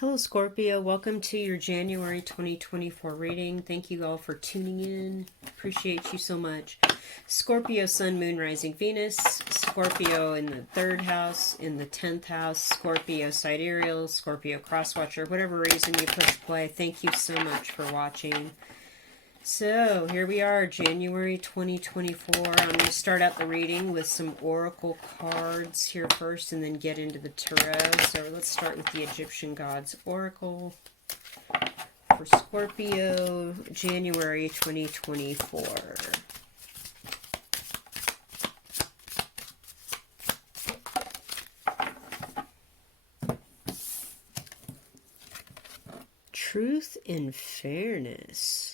Hello, Scorpio. Welcome to your January 2024 reading. Thank you all for tuning in. Appreciate you so much. Scorpio, Sun, Moon, Rising, Venus. Scorpio in the 3rd house, in the 10th house. Scorpio, sidereal, Scorpio, crosswatcher. Whatever reason you push play, thank you so much for watching. So, here we are, January 2024. I'm going to start out the reading with some oracle cards here first and then get into the tarot. So, let's start with the Egyptian Gods Oracle for Scorpio, January 2024. Truth and Fairness.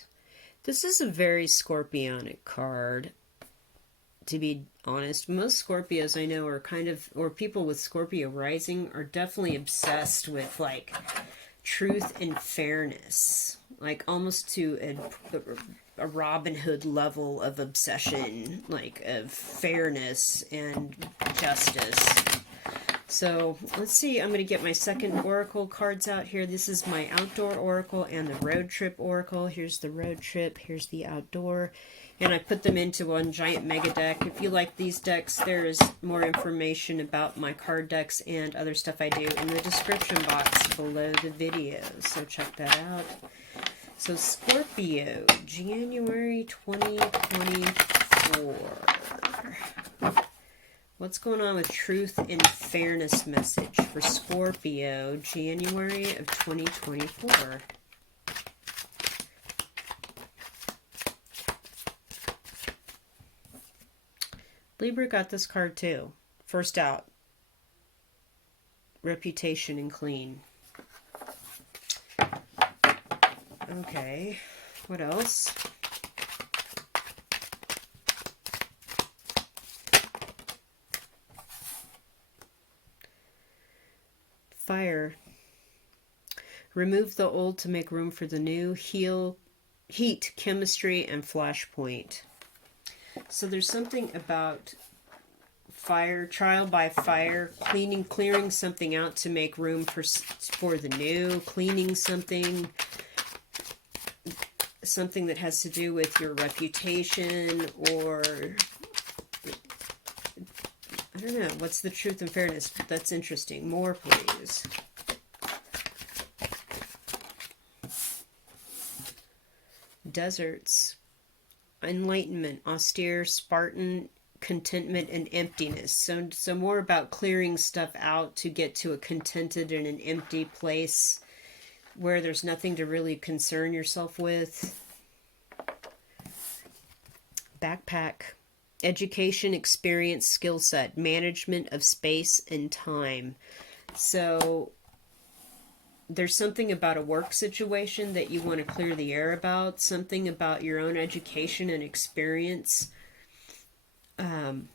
This is a very Scorpionic card, to be honest. Most Scorpios I know are kind of, or people with Scorpio rising are definitely obsessed with like truth and fairness, like almost to a Robin Hood level of obsession, like of fairness and justice. So let's see, I'm going to get my second oracle cards out here. This is my outdoor oracle and the road trip oracle. Here's the road trip, here's the outdoor. And I put them into one giant mega deck. If you like these decks, there is more information about my card decks and other stuff I do in the description box below the video. So check that out. So Scorpio, January 2024. What's going on with truth and fairness message for Scorpio, January of 2024? Libra got this card too. First out. Reputation and clean. Okay. What else? Fire. Remove the old to make room for the new. Heat, chemistry, and flashpoint. So there's something about fire, trial by fire, clearing something out to make room for the new, cleaning something that has to do with your reputation, or I don't know, what's the truth and fairness? That's interesting. More, please. Deserts. Enlightenment, austere, Spartan, contentment, and emptiness. So more about clearing stuff out to get to a contented and an empty place where there's nothing to really concern yourself with. Backpack. Education, experience, skill set, management of space and time. So there's something about a work situation that you want to clear the air about, something about your own education and experience, and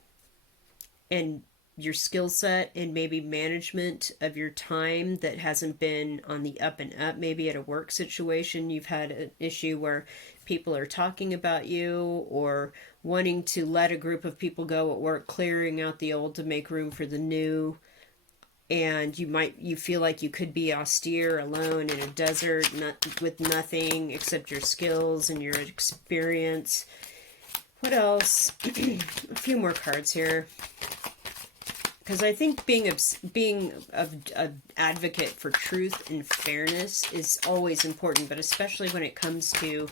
your skill set, and maybe management of your time that hasn't been on the up and up. Maybe at a work situation you've had an issue where people are talking about you, or wanting to let a group of people go at work, clearing out the old to make room for the new. And you feel like you could be austere, alone in a desert, with nothing except your skills and your experience. What else? A few more cards here, because I think being an advocate for truth and fairness is always important, but especially when it comes to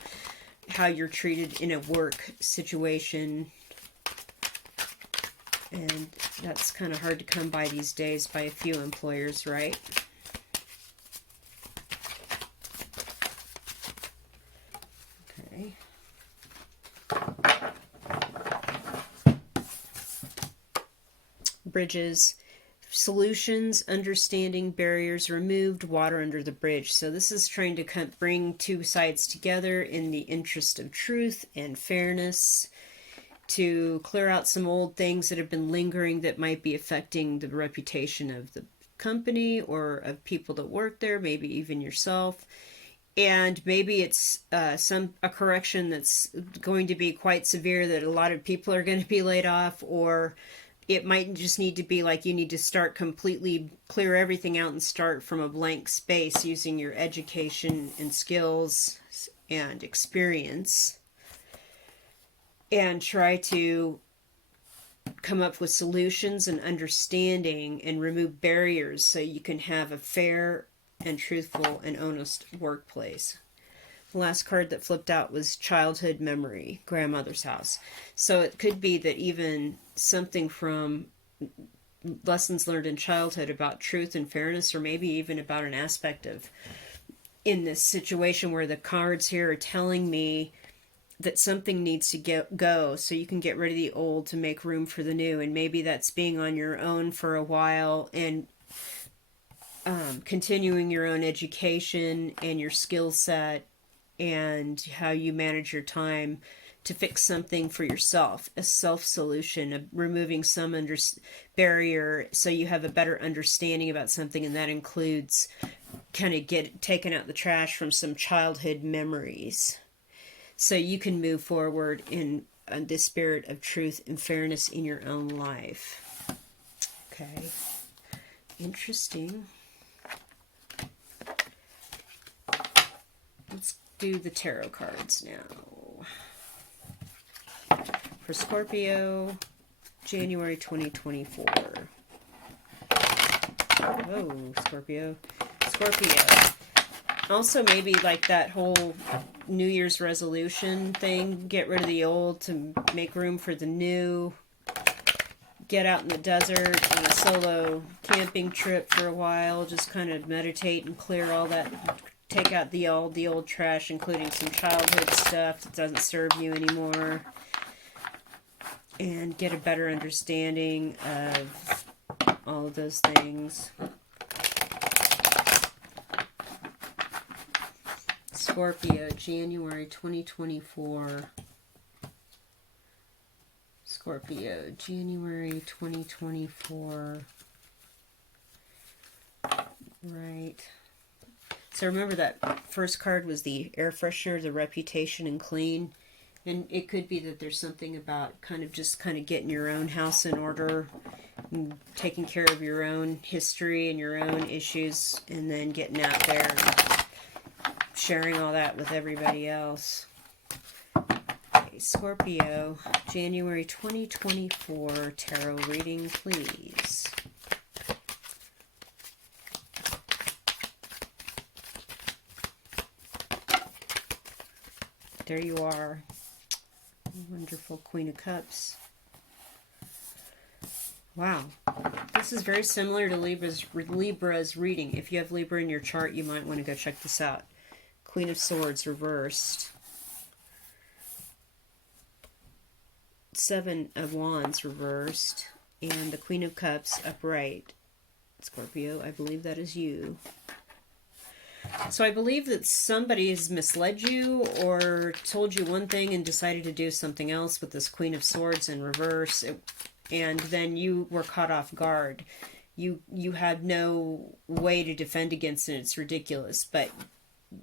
how you're treated in a work situation. And that's kind of hard to come by these days by a few employers, right? Okay. Bridges. Solutions, understanding, barriers removed, water under the bridge. So this is trying to bring two sides together in the interest of truth and fairness, to clear out some old things that have been lingering that might be affecting the reputation of the company or of people that work there, maybe even yourself. And maybe it's a correction that's going to be quite severe, that a lot of people are going to be laid off, or it might just need to be like you need to start completely clear everything out and start from a blank space using your education and skills and experience, and try to come up with solutions and understanding and remove barriers so you can have a fair and truthful and honest workplace. The last card that flipped out was childhood memory, grandmother's house. So it could be that even something from lessons learned in childhood about truth and fairness, or maybe even about an aspect of in this situation where the cards here are telling me that something needs to go so you can get rid of the old to make room for the new. And maybe that's being on your own for a while and continuing your own education and your skill set and how you manage your time to fix something for yourself, a self-solution, of removing some barrier so you have a better understanding about something, and that includes kind of taking out the trash from some childhood memories so you can move forward in the spirit of truth and fairness in your own life. Okay, interesting. Let's do the tarot cards now. For Scorpio, January 2024. Oh, Scorpio. Also, maybe like that whole New Year's resolution thing. Get rid of the old to make room for the new. Get out in the desert on a solo camping trip for a while. Just kind of meditate and clear all that. Take out the old trash, including some childhood stuff that doesn't serve you anymore. And get a better understanding of all of those things. Scorpio, January 2024. Scorpio, January 2024. Right. So remember that first card was the air freshener, the reputation and clean. And it could be that there's something about kind of getting your own house in order, and taking care of your own history and your own issues, and then getting out there and sharing all that with everybody else. Okay, Scorpio, January 2024 tarot reading, please. There you are. Wonderful Queen of Cups. Wow. This is very similar to Libra's reading. If you have Libra in your chart, you might want to go check this out. Queen of Swords reversed. Seven of Wands reversed. And the Queen of Cups upright. Scorpio, I believe that is you. So I believe that somebody has misled you or told you one thing and decided to do something else with this Queen of Swords in reverse. And then you were caught off guard. You had no way to defend against it. It's ridiculous. But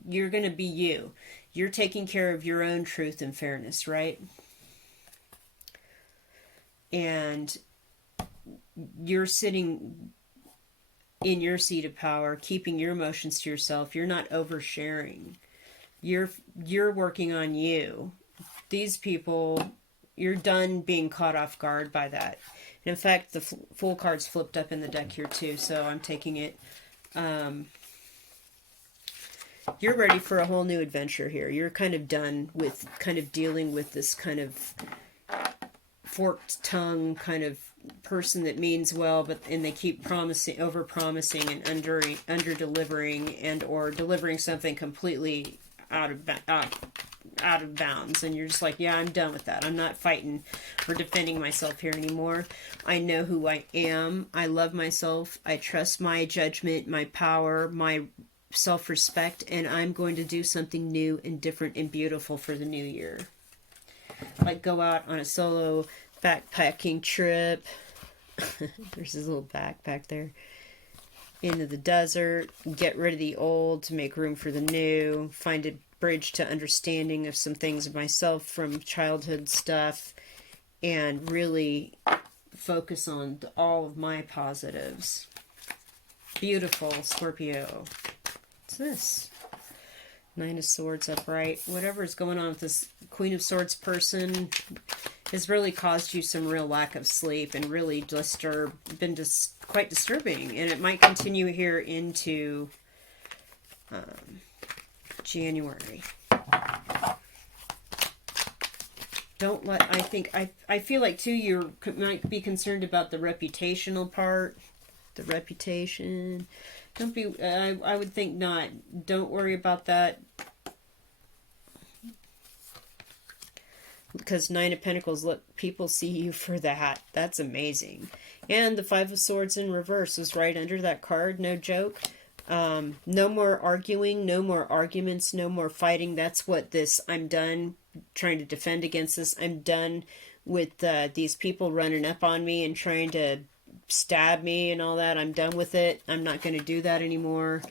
you're going to be you. You're taking care of your own truth and fairness, right? And you're sitting in your seat of power, keeping your emotions to yourself. You're not oversharing. You're working on you. These people, you're done being caught off guard by that. And in fact, the Fool card's flipped up in the deck here too, so I'm taking it. You're ready for a whole new adventure here. You're kind of done with kind of dealing with this kind of forked tongue kind of person that means well, and they keep over promising and under delivering, and or delivering something completely out of bounds, and you're just like, yeah, I'm done with that. I'm not fighting or defending myself here anymore. I know who I am. I love myself. I trust my judgment, my power, my self-respect, and I'm going to do something new and different and beautiful for the new year. Like go out on a solo backpacking trip. There's his little backpack there. Into the desert. Get rid of the old to make room for the new. Find a bridge to understanding of some things of myself from childhood stuff. And really focus on all of my positives. Beautiful, Scorpio. What's this? Nine of Swords upright. Whatever's going on with this Queen of Swords person has really caused you some real lack of sleep and really been quite disturbing. And it might continue here into January. Don't let, I feel like too, you might be concerned about the reputational part. The reputation. Don't be, I would think not. Don't worry about that. Because Nine of Pentacles, look, people see you for that. That's amazing. And the Five of Swords in reverse is right under that card. No joke. No more arguing, no more arguments, no more fighting. That's what this, I'm done trying to defend against this. I'm done with these people running up on me and trying to stab me and all that. I'm done with it. I'm not going to do that anymore.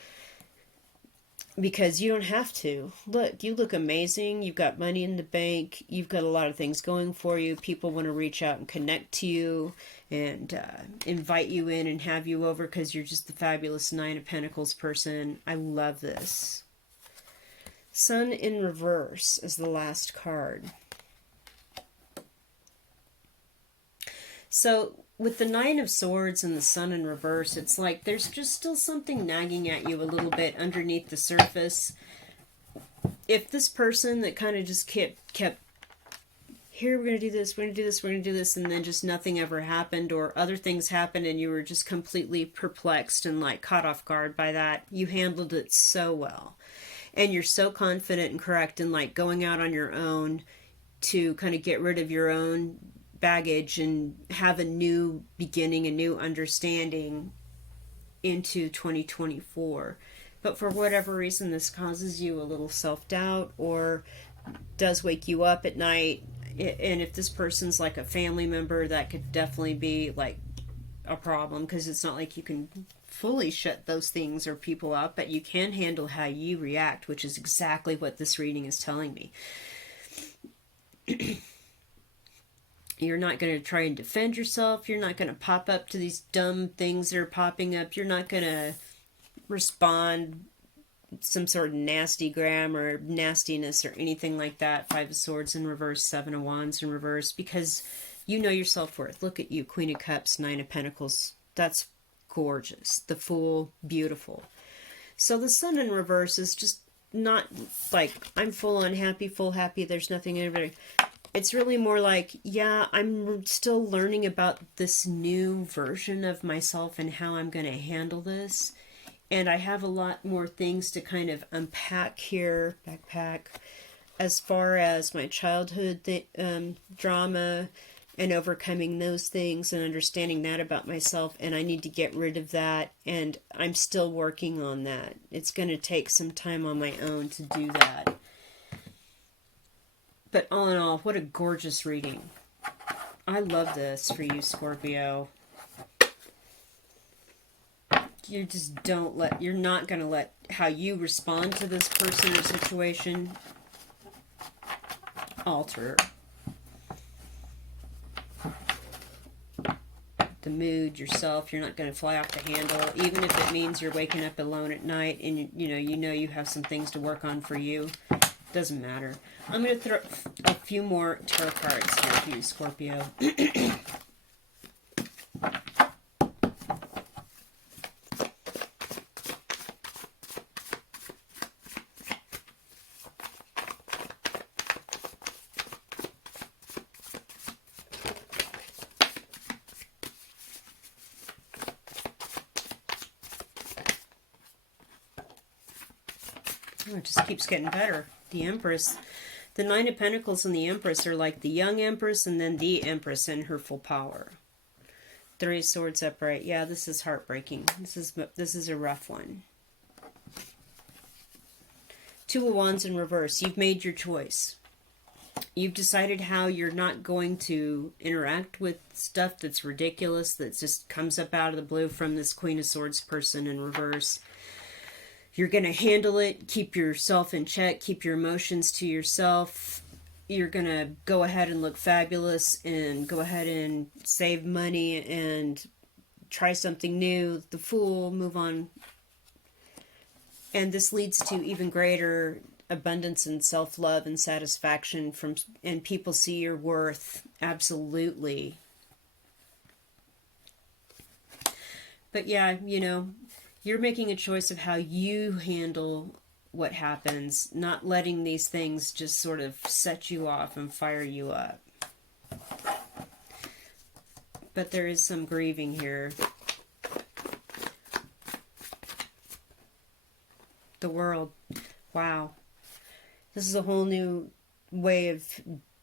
Because you don't have to. Look, you look amazing. You've got money in the bank. You've got a lot of things going for you. People want to reach out and connect to you and invite you in and have you over because you're just the fabulous Nine of Pentacles person. I love this. Sun in reverse is the last card. So with the Nine of Swords and the Sun in reverse, it's like there's just still something nagging at you a little bit underneath the surface. If this person that kind of just kept here, we're going to do this, we're going to do this, we're going to do this, and then just nothing ever happened, or other things happened and you were just completely perplexed and like caught off guard by that, you handled it so well. And you're so confident and correct in like going out on your own to kind of get rid of your own baggage and have a new beginning, a new understanding into 2024. But for whatever reason, this causes you a little self-doubt or does wake you up at night. And if this person's like a family member, that could definitely be like a problem, because it's not like you can fully shut those things or people up, but you can handle how you react, which is exactly what this reading is telling me. You're not going to try and defend yourself. You're not going to pop up to these dumb things that are popping up. You're not going to respond some sort of nasty gram or nastiness or anything like that. Five of Swords in reverse, Seven of Wands in reverse, because you know your self-worth. Look at you, Queen of Cups, Nine of Pentacles. That's gorgeous. The Fool, beautiful. So the Sun in reverse is just not like, I'm full on happy, full happy, there's nothing in it. It's really more like, yeah, I'm still learning about this new version of myself and how I'm going to handle this. And I have a lot more things to kind of unpack here, backpack, as far as my childhood drama and overcoming those things and understanding that about myself. And I need to get rid of that. And I'm still working on that. It's going to take some time on my own to do that. But all in all, what a gorgeous reading. I love this for you, Scorpio. You just don't let, you're not going to let how you respond to this person or situation alter the mood, yourself. You're not going to fly off the handle, even if it means you're waking up alone at night and you know you have some things to work on for you. Doesn't matter. I'm going to throw a few more tarot cards here for you, Scorpio. Oh, it just keeps getting better. The Empress. The Nine of Pentacles and the Empress are like the young Empress and then the Empress in her full power. Three of Swords upright. Yeah, this is heartbreaking. This is a rough one. Two of Wands in reverse. You've made your choice. You've decided how you're not going to interact with stuff that's ridiculous, that just comes up out of the blue from this Queen of Swords person in reverse. You're going to handle it, keep yourself in check, keep your emotions to yourself. you're going to go ahead and look fabulous and go ahead and save money and try something new. The Fool, move on. And this leads to even greater abundance and self-love and satisfaction and people see your worth. Absolutely. But yeah, you're making a choice of how you handle what happens, not letting these things just sort of set you off and fire you up. But there is some grieving here. The World. Wow. This is a whole new way of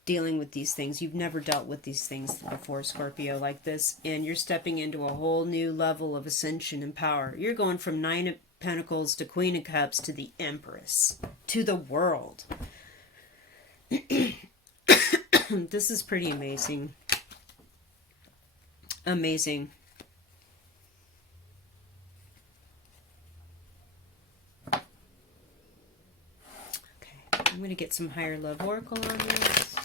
dealing with these things. You've never dealt with these things before, Scorpio, like this, and you're stepping into a whole new level of ascension and power. You're going from Nine of Pentacles to Queen of Cups to the Empress to the World. This is pretty amazing. Amazing. I'm going to get some higher love oracle on this.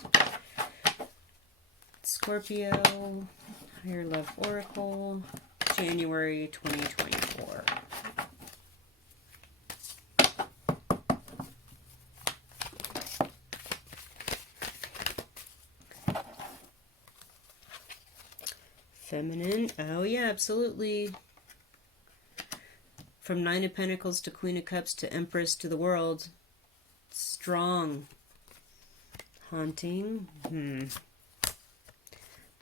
Scorpio, higher love oracle, January 2024. Feminine. Oh yeah, absolutely. From Nine of Pentacles to Queen of Cups to Empress to the World. Strong. Haunting.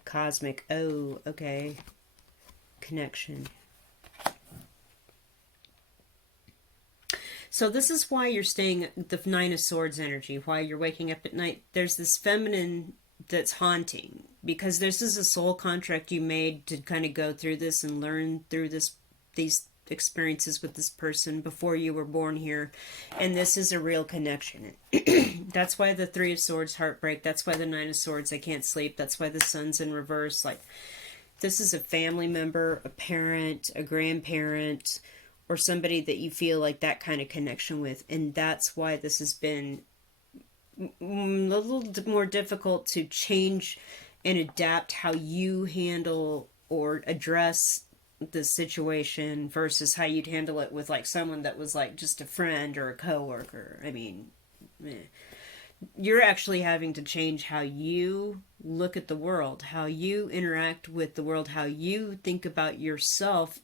Cosmic. Oh, okay. Connection. So this is why you're staying the Nine of Swords energy, why you're waking up at night. There's this feminine that's haunting, because this is a soul contract you made to kind of go through this and learn through these experiences with this person before you were born here, and this is a real connection. That's why the Three of Swords, heartbreak. That's why the Nine of Swords, I can't sleep. That's why the Sun's in reverse. Like, this is a family member, a parent, a grandparent, or somebody that you feel like that kind of connection with, and that's why this has been a little more difficult to change and adapt how you handle or address the situation versus how you'd handle it with like someone that was like just a friend or a coworker. I mean, you're actually having to change how you look at the world, how you interact with the world, how you think about yourself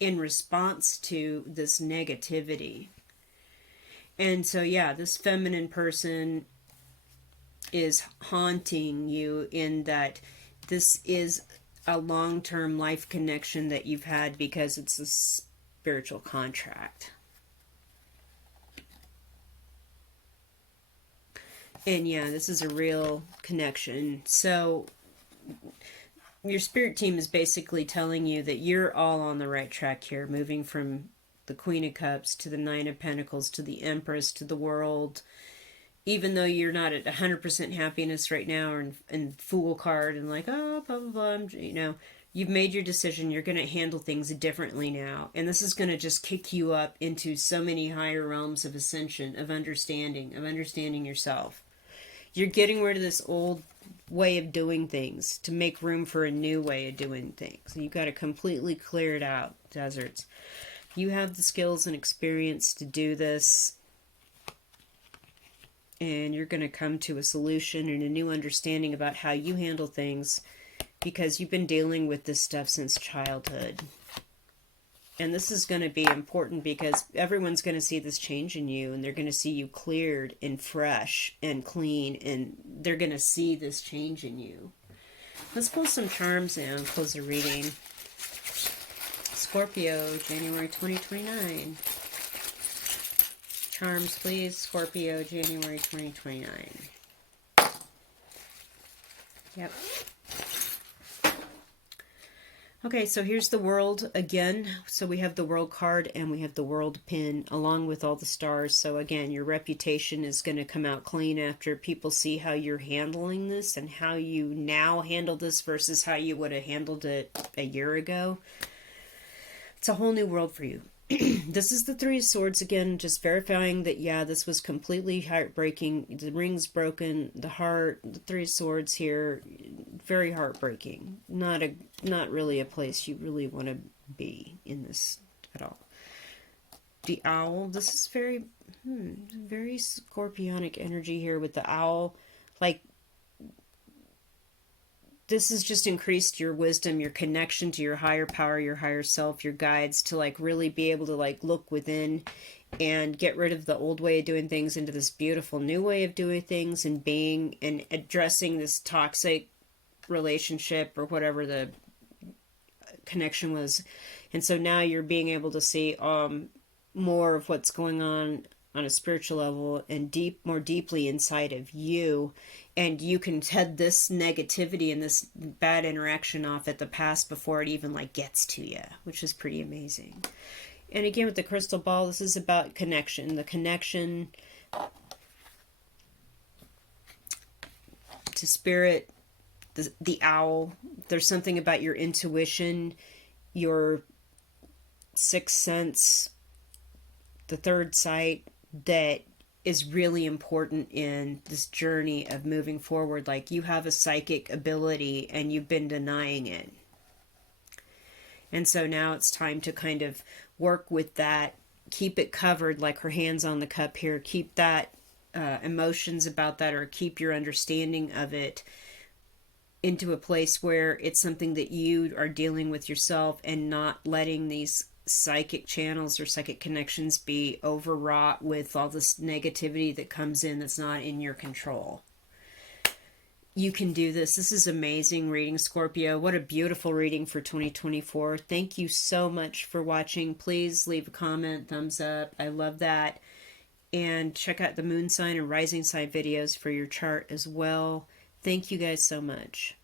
in response to this negativity. And so yeah, this feminine person is haunting you in that this is a long-term life connection that you've had because it's a spiritual contract. And yeah, this is a real connection. So your spirit team is basically telling you that you're all on the right track here, moving from the Queen of Cups to the Nine of Pentacles to the Empress to the World. Even though you're not at 100% happiness right now, or in Fool card, and like, oh, blah, blah, blah, you've made your decision. You're going to handle things differently now. And this is going to just kick you up into so many higher realms of ascension, of understanding yourself. You're getting rid of this old way of doing things to make room for a new way of doing things. And you've got to completely clear it out, deserts. You have the skills and experience to do this. And you're going to come to a solution and a new understanding about how you handle things, because you've been dealing with this stuff since childhood. And this is going to be important because everyone's going to see this change in you, and they're going to see you cleared and fresh and clean, and they're going to see this change in you. Let's pull some charms now and close the reading. Scorpio, January 2029. Charms, please. Scorpio, January 2029. Yep. Okay, so here's the World again. So we have the World card and we have the World pin along with all the stars. So again, your reputation is going to come out clean after people see how you're handling this and how you now handle this versus how you would have handled it a year ago. It's a whole new world for you. This is the Three of Swords again, just verifying that, yeah, this was completely heartbreaking. The ring's broken, the heart, the Three of Swords here, very heartbreaking. Not really a place you really want to be in this at all. The owl, this is very scorpionic energy here with the owl. Like, this has just increased your wisdom, your connection to your higher power, your higher self, your guides, to like really be able to like look within and get rid of the old way of doing things into this beautiful new way of doing things, and being and addressing this toxic relationship or whatever the connection was. And so now you're being able to see more of what's going on a spiritual level and more deeply inside of you, and you can head this negativity and this bad interaction off at the past before it even like gets to you, which is pretty amazing. And again, with the crystal ball, this is about connection, the connection to spirit, the owl. There's something about your intuition, your sixth sense, the third sight, that is really important in this journey of moving forward. Like, you have a psychic ability and you've been denying it. And so now it's time to kind of work with that, keep it covered, like her hands on the cup here, keep that emotions about that, or keep your understanding of it into a place where it's something that you are dealing with yourself, and not letting these psychic channels or psychic connections be overwrought with all this negativity that comes in that's not in your control. You can do this. This is amazing reading, Scorpio. What a beautiful reading for 2024. Thank you so much for watching. Please leave a comment, thumbs up. I love that. And check out the moon sign and rising sign videos for your chart as well. Thank you guys so much.